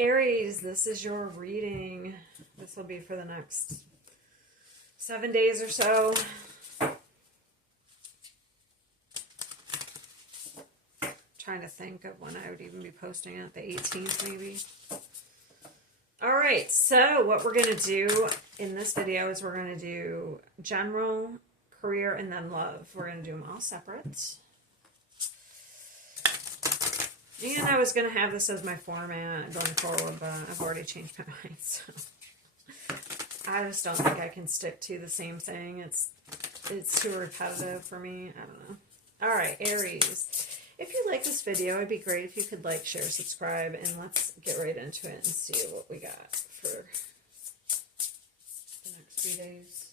Aries, this is your reading. This will be for the next 7 days or so. Trying to think of when I would even be posting it, the 18th maybe. All right, so what we're going to do in this video is we're going to do general, career, and then love. We're going to do them all separate. And I was going to have this as my format going forward, but I've already changed my mind. So I just don't think I can stick to the same thing. It's too repetitive for me. I don't know. All right, Aries. If you like this video, it'd be great if you could like, share, subscribe, and let's get right into it and see what we got for the next few days.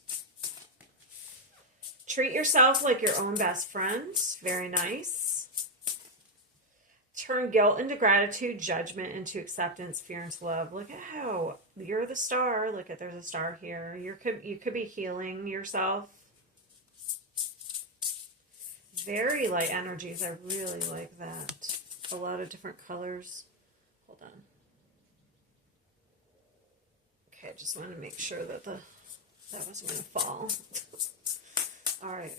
Treat yourself like your own best friend. Very nice. Turn guilt into gratitude, judgment into acceptance, fear into love. Look at how you're the star. Look at, there's a star here. You could be healing yourself. Very light energies. I really like that. A lot of different colors. Hold on. Okay, I just want to make sure that that wasn't going to fall. All right.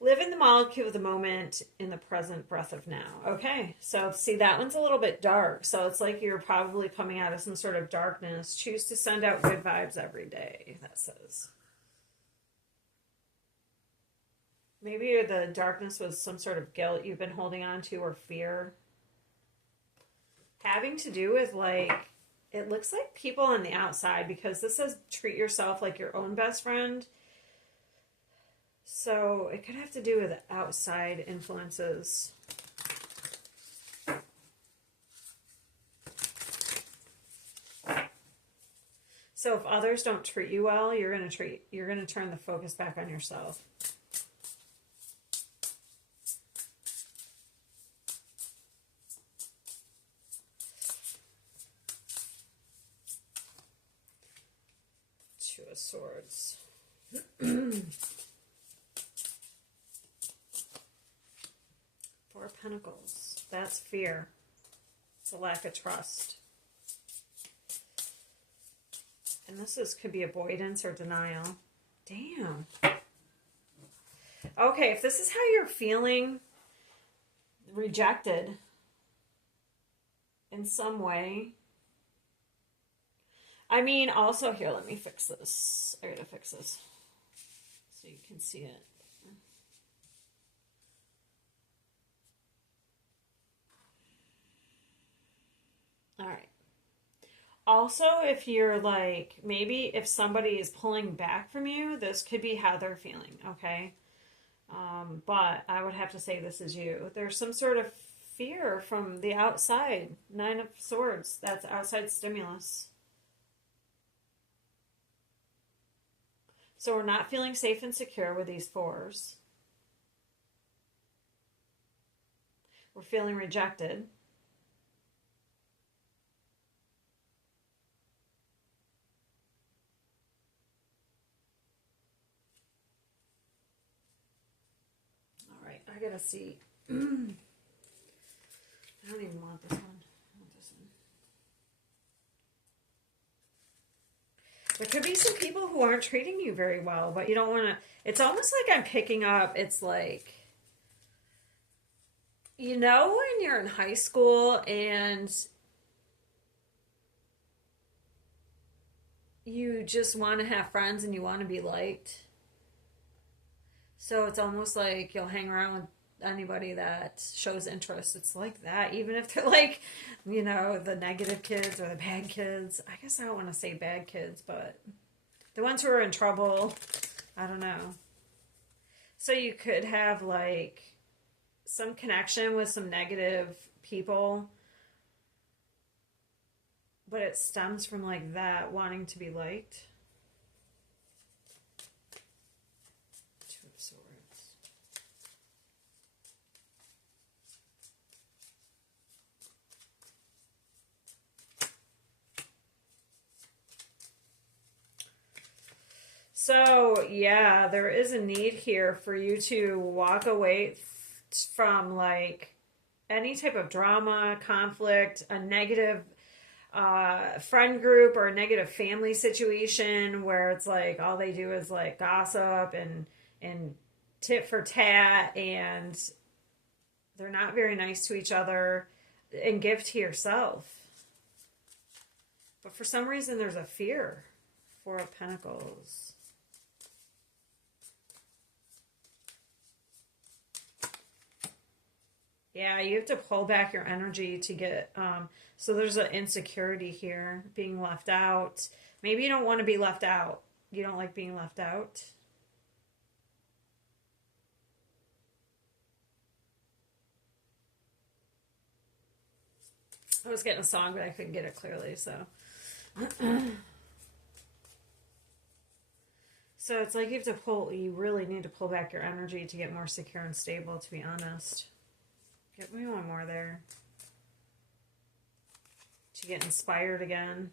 Live in the molecule of the moment, in the present breath of now. Okay, so see, that one's a little bit dark. So it's like you're probably coming out of some sort of darkness. Choose to send out good vibes every day, that says. Maybe the darkness was some sort of guilt you've been holding on to, or fear. Having to do with, like, it looks like people on the outside, because this says treat yourself like your own best friend. So it could have to do with outside influences. So if others don't treat you well, you're going to turn the focus back on yourself. Two of Swords. Four of Pentacles. That's fear. It's a lack of trust. And this could be avoidance or denial. Damn. Okay, if this is how you're feeling, rejected in some way. I mean, also here, let me fix this. I gotta fix this so you can see it. All right. Also, if you're like, maybe if somebody is pulling back from you, this could be how they're feeling, okay? But I would have to say this is you. There's some sort of fear from the outside. Nine of Swords. That's outside stimulus. So we're not feeling safe and secure with these fours. We're feeling rejected. All right, I gotta see. I don't even want this one. I want this one. There could be some people who aren't treating you very well, but you don't want to. It's almost like I'm picking up. It's like, you know, when you're in high school and you just want to have friends and you want to be liked. So it's almost like you'll hang around with anybody that shows interest. It's like that, even if they're like, you know, the negative kids or the bad kids. I guess I don't want to say bad kids, but the ones who are in trouble, I don't know. So you could have like some connection with some negative people, but it stems from like that, wanting to be liked. Two of Swords. So, yeah, there is a need here for you to walk away from, like, any type of drama, conflict, a negative friend group or a negative family situation where it's like all they do is like gossip and tit for tat, and they're not very nice to each other, and give to yourself. But for some reason, there's a fear. Four of Pentacles. Yeah, you have to pull back your energy to get, so there's an insecurity here, being left out. Maybe you don't want to be left out. You don't like being left out. I was getting a song, but I couldn't get it clearly, so. So it's like you really need to pull back your energy to get more secure and stable, to be honest. Get me one more there. To get inspired again.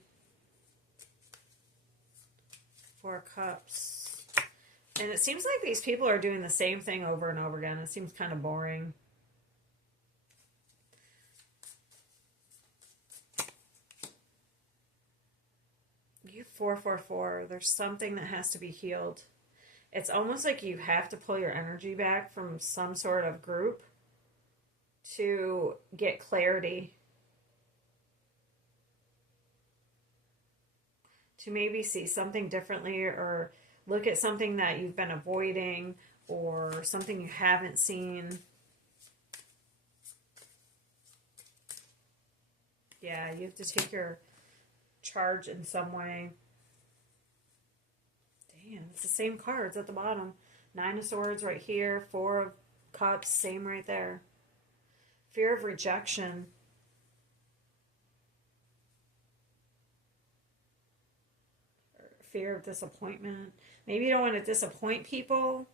Four Cups. And it seems like these people are doing the same thing over and over again. It seems kind of boring. You 444. There's something that has to be healed. It's almost like you have to pull your energy back from some sort of group to get clarity. To maybe see something differently, or look at something that you've been avoiding, or something you haven't seen. Yeah, you have to take your charge in some way. Damn, it's the same cards at the bottom. Nine of Swords right here. Four of Cups, same right there. Fear of rejection. Fear of disappointment. Maybe you don't want to disappoint people.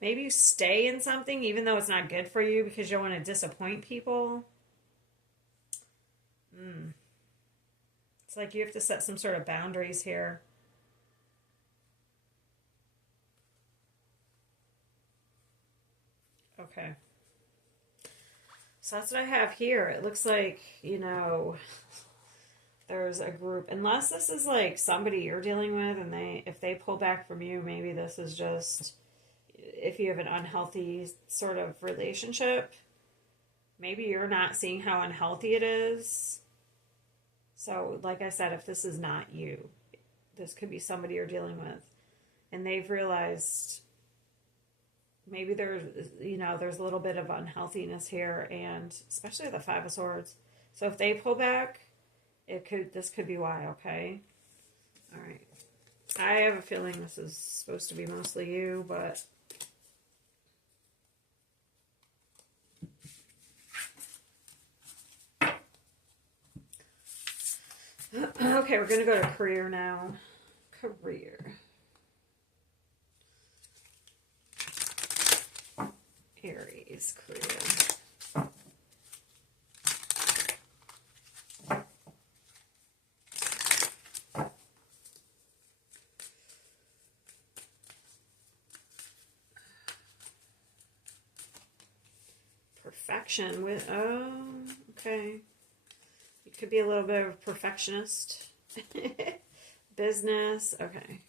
Maybe you stay in something even though it's not good for you because you don't want to disappoint people. It's like you have to set some sort of boundaries here. Okay. So that's what I have here. It looks like, there's a group. Unless this is like somebody you're dealing with and if they pull back from you, maybe this is just if you have an unhealthy sort of relationship. Maybe you're not seeing how unhealthy it is. So, like I said, if this is not you, this could be somebody you're dealing with. And they've realized maybe there's a little bit of unhealthiness here, and especially the Five of Swords. So if they pull back, this could be why, okay? All right. I have a feeling this is supposed to be mostly you, but okay, we're going to go to career now. Career. Aries, career. Perfection with, okay. You could be a little bit of a perfectionist. Business, okay.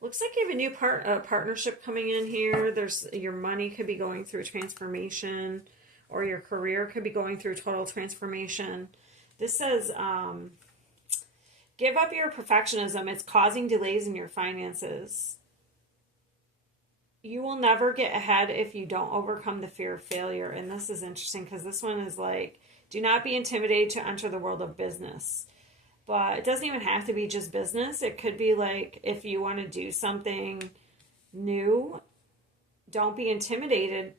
Looks like you have a new partnership coming in here. Your money could be going through a transformation, or your career could be going through total transformation. This says, give up your perfectionism. It's causing delays in your finances. You will never get ahead if you don't overcome the fear of failure. And this is interesting because this one is like, do not be intimidated to enter the world of business. But it doesn't even have to be just business. It could be like if you want to do something new, don't be intimidated.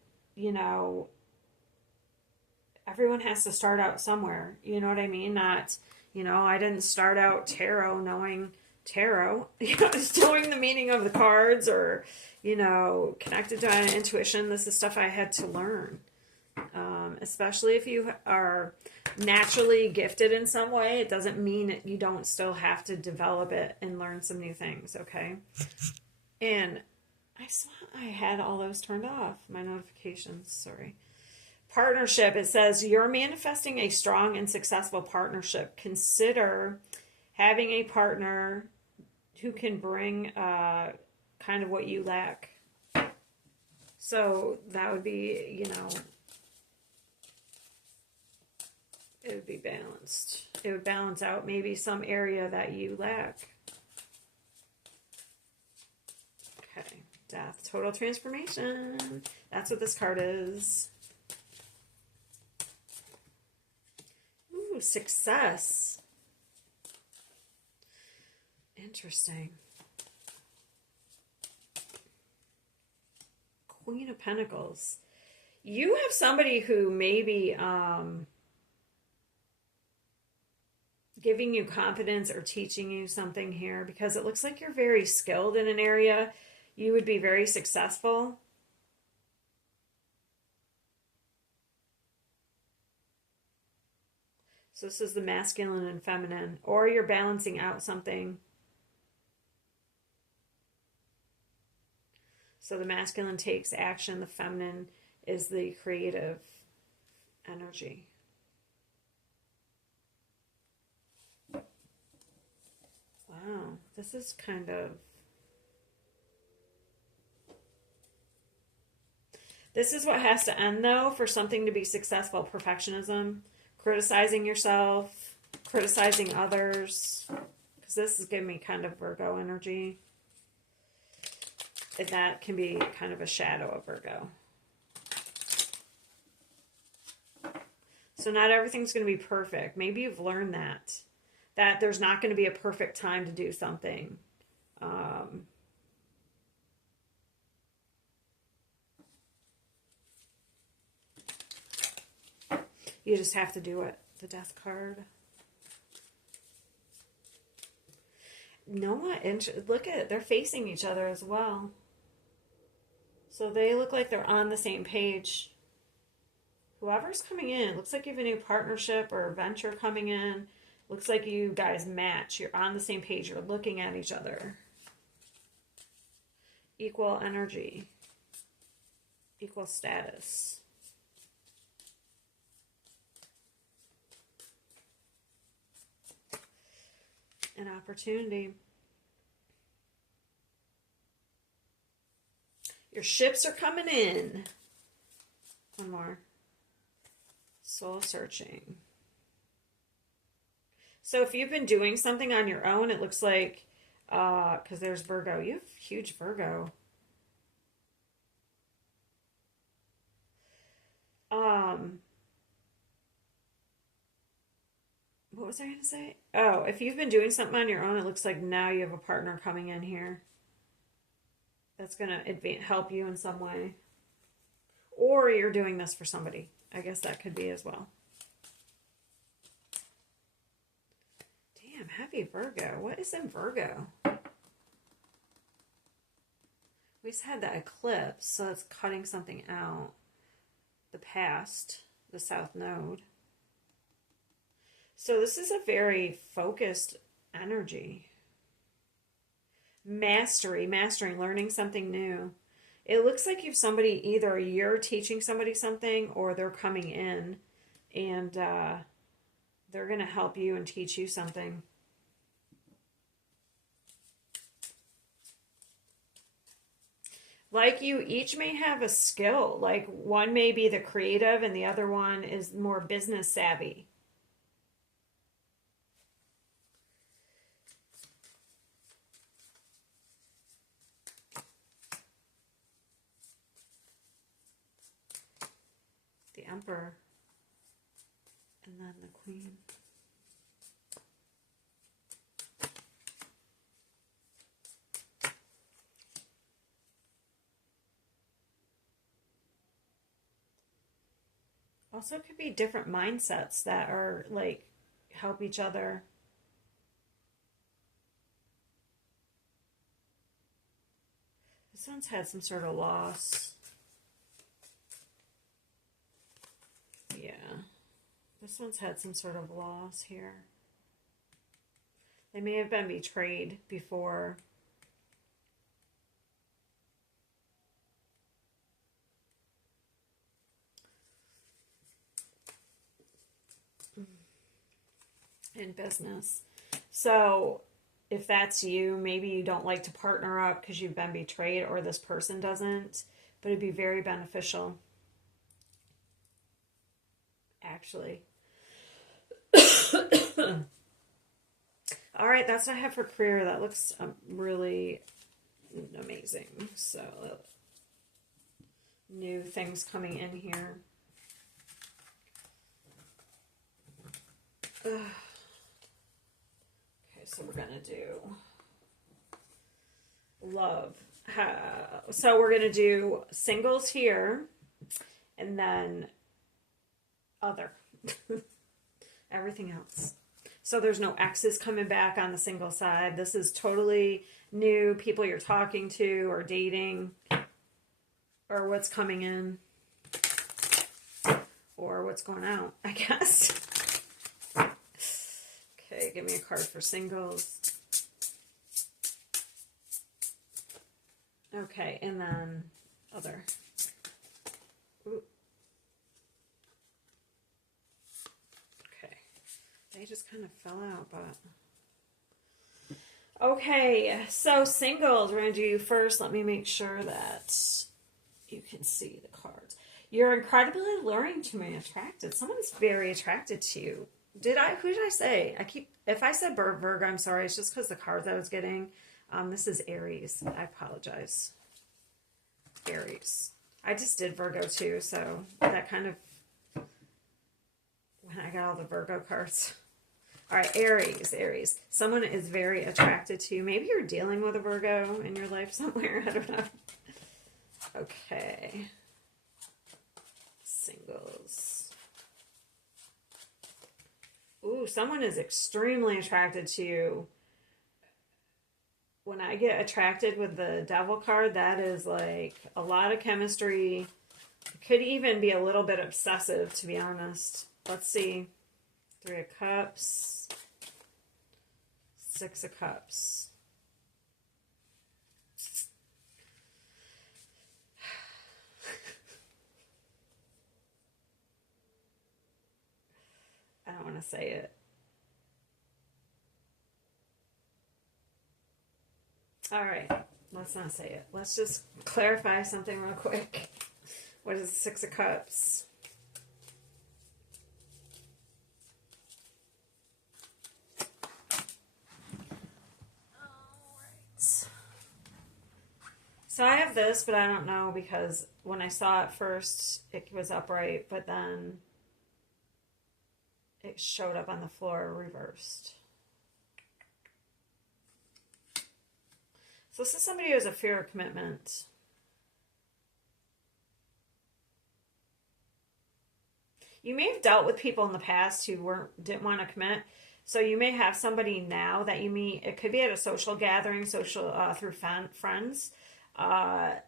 Everyone has to start out somewhere. You know what I mean? Not, I didn't start out tarot knowing tarot, just knowing the meaning of the cards, or, connected to my intuition. This is stuff I had to learn. Especially if you are naturally gifted in some way, it doesn't mean you don't still have to develop it and learn some new things, okay? And I saw I had all those turned off. My notifications. Sorry. Partnership. It says you're manifesting a strong and successful partnership. Consider having a partner who can bring kind of what you lack. So that would be, it would be balanced. It would balance out maybe some area that you lack. Okay, death, total transformation. That's what this card is. Ooh, success. Interesting. Queen of Pentacles. You have somebody who maybe giving you confidence or teaching you something here, because it looks like you're very skilled in an area. You would be very successful. So this is the masculine and feminine, or you're balancing out something. So the masculine takes action, the feminine is the creative energy. Wow, this is kind of... This is what has to end, though, for something to be successful. Perfectionism, criticizing yourself, criticizing others. Because this is giving me kind of Virgo energy. And that can be kind of a shadow of Virgo. So not everything's going to be perfect. Maybe you've learned that. That there's not going to be a perfect time to do something. You just have to do it. The Death card. Noah, look at it. They're facing each other as well. So they look like they're on the same page. Whoever's coming in, looks like you have a new partnership or venture coming in. Looks like you guys match. You're on the same page. You're looking at each other. Equal energy. Equal status. An opportunity. Your ships are coming in. One more. Soul searching. So if you've been doing something on your own, it looks like, because there's Virgo. You have huge Virgo. What was I going to say? Oh, if you've been doing something on your own, it looks like now you have a partner coming in here. That's going to help you in some way. Or you're doing this for somebody. I guess that could be as well. Damn, heavy Virgo. What is in Virgo? We just had that eclipse, so it's cutting something out. The past, the South Node. So this is a very focused energy. Mastering, learning something new. It looks like you've somebody, either you're teaching somebody something or they're coming in and they're going to help you and teach you something. Like you each may have a skill. Like one may be the creative and the other one is more business savvy. The Emperor. And then the Queen. Also could be different mindsets that are like help each other. This one's had some sort of loss. Yeah. This one's had some sort of loss here. They may have been betrayed before. in business. So if that's you, maybe you don't like to partner up because you've been betrayed or this person doesn't, but it'd be very beneficial, actually. All right, that's what I have for career. That looks really amazing. So, new things coming in here. Okay, so we're going to do love. So we're going to do singles here and then other. Everything else. So there's no exes coming back on the single side. This is totally new people you're talking to or dating or what's coming in or what's going out, I guess. Okay, give me a card for singles. Okay, and then other. Ooh. Okay, they just kind of fell out, but... Okay, so singles, we're going to do first. Let me make sure that you can see the cards. You're incredibly alluring to me, attracted. Someone's very attracted to you. Who did I say? If I said Virgo, I'm sorry. It's just because the cards I was getting. This is Aries. I apologize. Aries. I just did Virgo too, so that kind of, when I got all the Virgo cards. All right, Aries. Someone is very attracted to you. Maybe you're dealing with a Virgo in your life somewhere. I don't know. Okay. Singles. Ooh, someone is extremely attracted to you. When I get attracted with the Devil card, that is like a lot of chemistry. It could even be a little bit obsessive, to be honest. Let's see. 3 of Cups. 6 of Cups. I don't want to say it. All right, let's not say it. Let's just clarify something real quick. What is the 6 of Cups? All right. So I have this, but I don't know because when I saw it first, it was upright, but then it showed up on the floor reversed. So this is somebody who has a fear of commitment. You may have dealt with people in the past who didn't want to commit. So you may have somebody now that you meet. It could be at a social gathering, through friends. That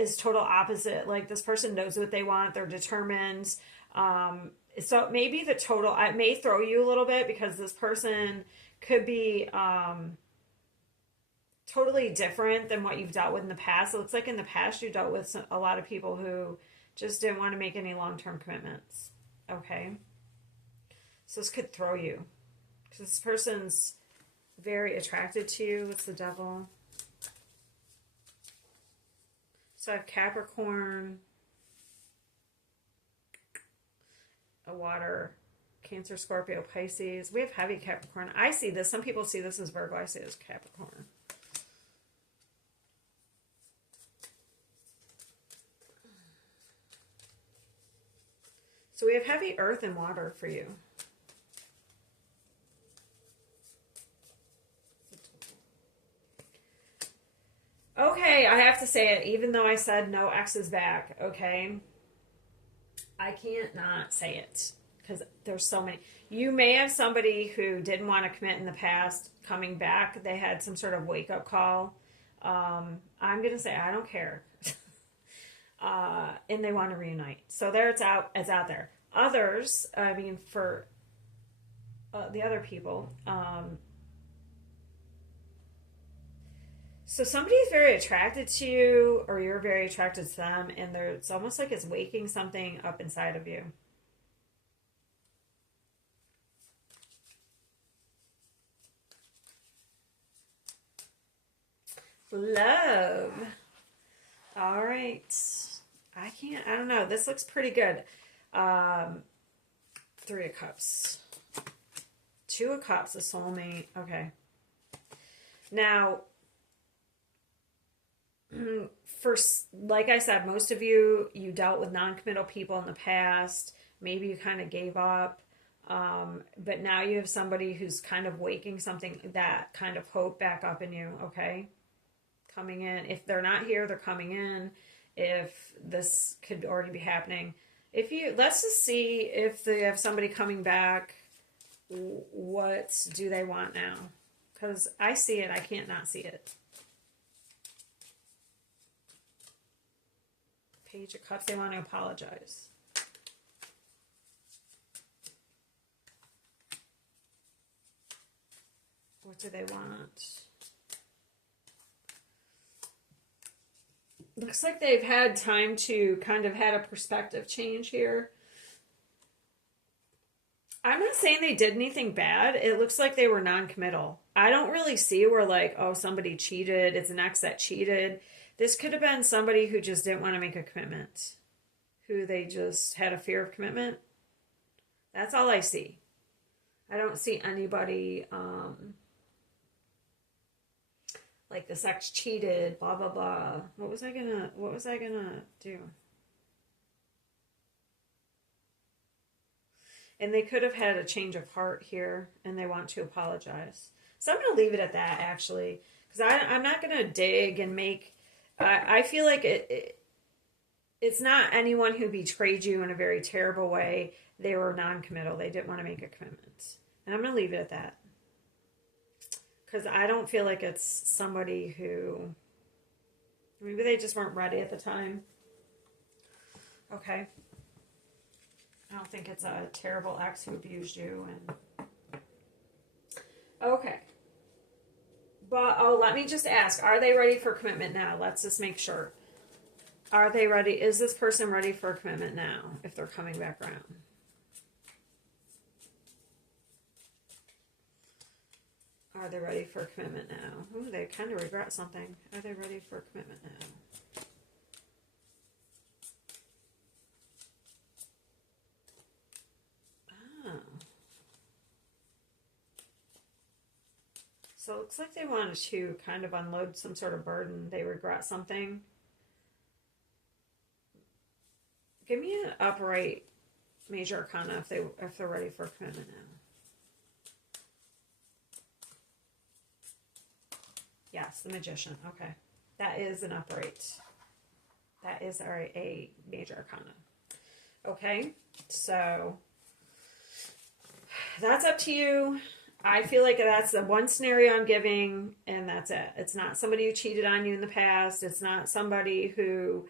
is total opposite. Like this person knows what they want. They're determined. So maybe it may throw you a little bit because this person could be totally different than what you've dealt with in the past. It looks like in the past you dealt with a lot of people who just didn't want to make any long-term commitments. Okay? So this could throw you. Because this person's very attracted to you. What's the Devil? So I have Capricorn, a water, Cancer, Scorpio, Pisces. We have heavy Capricorn. I see this. Some people see this as Virgo. I see it as Capricorn. So we have heavy earth and water for you. Okay, I have to say it, even though I said no X is back, okay? I can't not say it because there's so many. You may have somebody who didn't want to commit in the past coming back. They had some sort of wake-up call. I'm going to say I don't care. And they want to reunite. So there it's out there. Others, I mean, for the other people, so somebody's very attracted to you or you're very attracted to them and it's almost like it's waking something up inside of you. Love. All right. I don't know. This looks pretty good. Three of Cups. Two of Cups, a soulmate. Okay. Now, for, like I said, most of you dealt with non-committal people in the past. Maybe you kind of gave up. But now you have somebody who's kind of waking something, that kind of hope back up in you, okay? Coming in. If they're not here, they're coming in. If this could already be happening. Let's just see if they have somebody coming back. What do they want now? Because I see it, I can't not see it. Page of Cups, they want to apologize. What do they want? Looks like they've had time to kind of had a perspective change here. I'm not saying they did anything bad. It looks like they were non-committal. I don't really see where like, oh, somebody cheated. It's an ex that cheated. This could have been somebody who just didn't want to make a commitment. Who they just had a fear of commitment. That's all I see. I don't see anybody like this ex cheated, blah blah blah. What was I gonna do? And they could have had a change of heart here, and they want to apologize. So I'm going to leave it at that, actually, because I'm not going to dig and make. I feel like it's not anyone who betrayed you in a very terrible way. They were non-committal. They didn't want to make a commitment, and I'm going to leave it at that. Because I don't feel like it's somebody who, maybe they just weren't ready at the time. Okay. I don't think it's a terrible ex who abused you. Okay. But, let me just ask, are they ready for commitment now? Let's just make sure. Are they ready? Is this person ready for a commitment now, if they're coming back around? Are they ready for a commitment now? Ooh, they kind of regret something. Are they ready for a commitment now? So it looks like they wanted to kind of unload some sort of burden. They regret something. Give me an upright major arcana if they're ready for a commitment now. Yes, the Magician. Okay. That is an upright. That is a major arcana. Okay. So that's up to you. I feel like that's the one scenario I'm giving, and that's it. It's not somebody who cheated on you in the past. It's not somebody who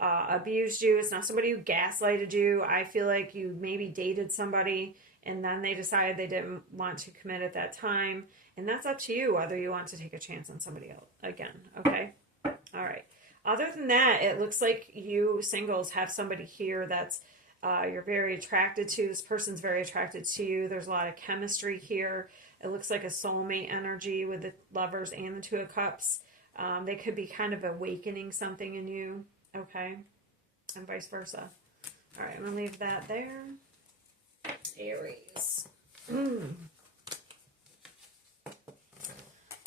abused you. It's not somebody who gaslighted you. I feel like you maybe dated somebody, and then they decided they didn't want to commit at that time. And that's up to you whether you want to take a chance on somebody else again. Okay? All right. Other than that, it looks like you singles have somebody here that's you're very attracted to. This person's very attracted to you. There's a lot of chemistry here. It looks like a soulmate energy with the Lovers and the Two of Cups. They could be kind of awakening something in you. Okay? And vice versa. All right, I'm going to leave that there. Aries.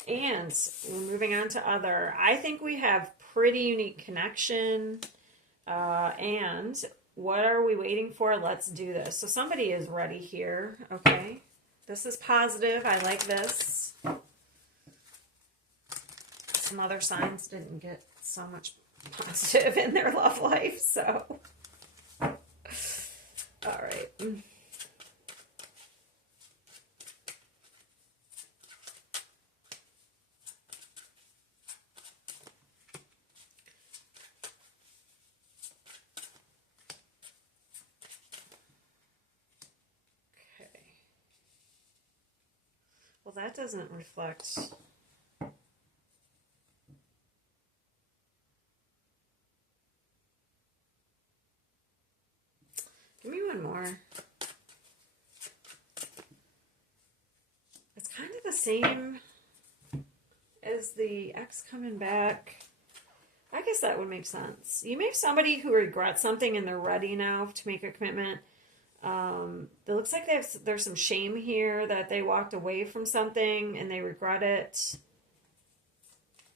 And we're moving on to other. I think we have pretty unique connection. And what are we waiting for? Let's do this. So somebody is ready here. Okay. This is positive. I like this. Some other signs didn't get so much positive in their love life. So, all right. Well, that doesn't reflect. Give me one more. It's kind of the same as is the ex coming back? I guess that would make sense. You may have somebody who regrets something and they're ready now to make a commitment. It looks like there's some shame here that they walked away from something and they regret it.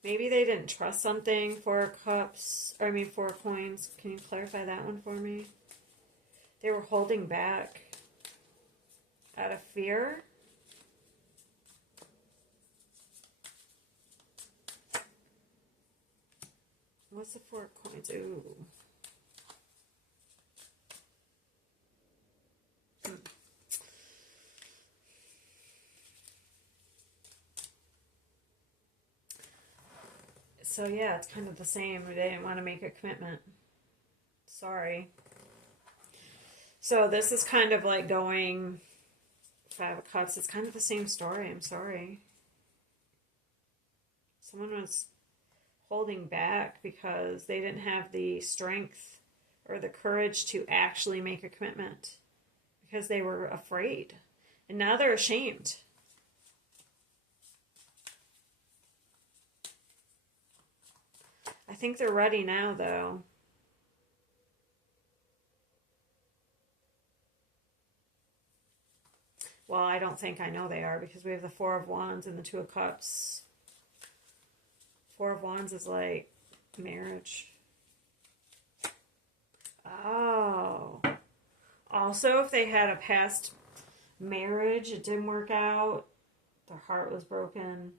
Maybe they didn't trust something. Four of Cups, or I mean 4 of Coins. Can you clarify that one for me? They were holding back out of fear. What's the 4 of Coins? Ooh. So yeah, it's kind of the same. They didn't want to make a commitment. Sorry. So this is kind of like going 5 of Cups. It's kind of the same story. I'm sorry. Someone was holding back because they didn't have the strength or the courage to actually make a commitment because they were afraid. And now they're ashamed. I think they're ready now, though. Well, I don't think I know they are because we have the 4 of Wands and the 2 of Cups. 4 of Wands is like marriage. Oh. Also, if they had a past marriage, it didn't work out, their heart was broken.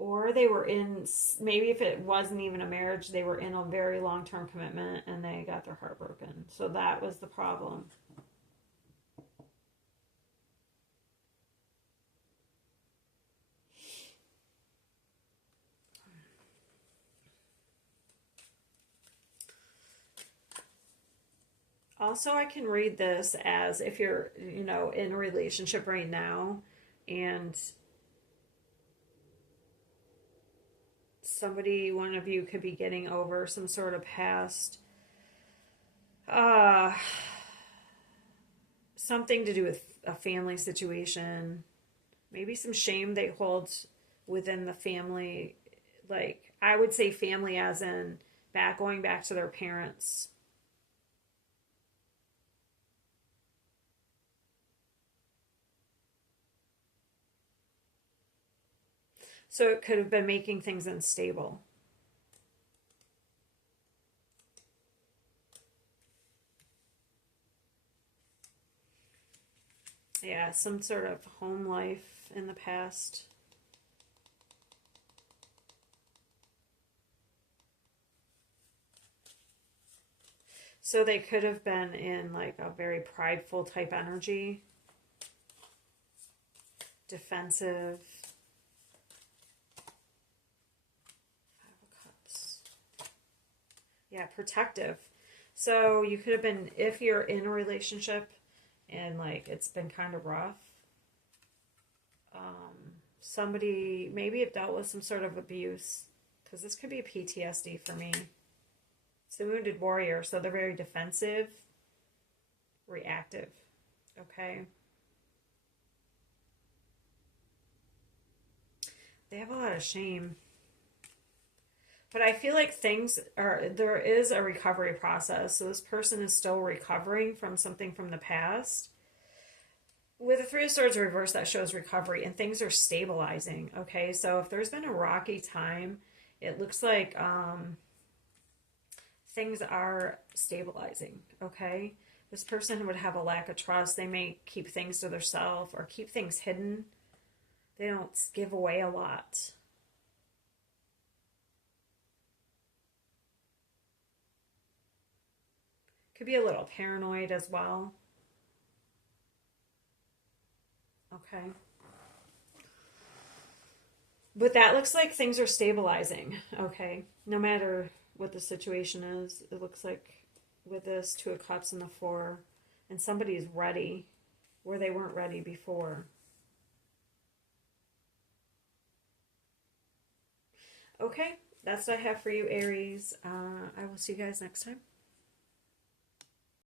Or they were in, maybe if it wasn't even a marriage, they were in a very long-term commitment and they got their heart broken. So that was the problem. Also, I can read this as if you're, in a relationship right now and one of you could be getting over some sort of past, something to do with a family situation, maybe some shame they hold within the family. Like, I would say family as in going back to their parents. So it could have been making things unstable. Yeah, some sort of home life in the past. So they could have been in like a very prideful type energy. Defensive. 5 of Cups. Yeah, protective. So you could have been, if you're in a relationship and like it's been kind of rough, somebody maybe have dealt with some sort of abuse, because this could be a PTSD for me. It's the Wounded Warrior, so they're very defensive, reactive. Okay. They have a lot of shame. But I feel like there is a recovery process. So this person is still recovering from something from the past. With the 3 of Swords reversed, that shows recovery and things are stabilizing. Okay, so if there's been a rocky time, it looks like things are stabilizing. Okay, this person would have a lack of trust. They may keep things to themselves or keep things hidden. They don't give away a lot. Could be a little paranoid as well. Okay. But that looks like things are stabilizing. Okay. No matter what the situation is, it looks like with this 2 of Cups and the 4, and somebody's ready where they weren't ready before. Okay. That's what I have for you, Aries. I will see you guys next time.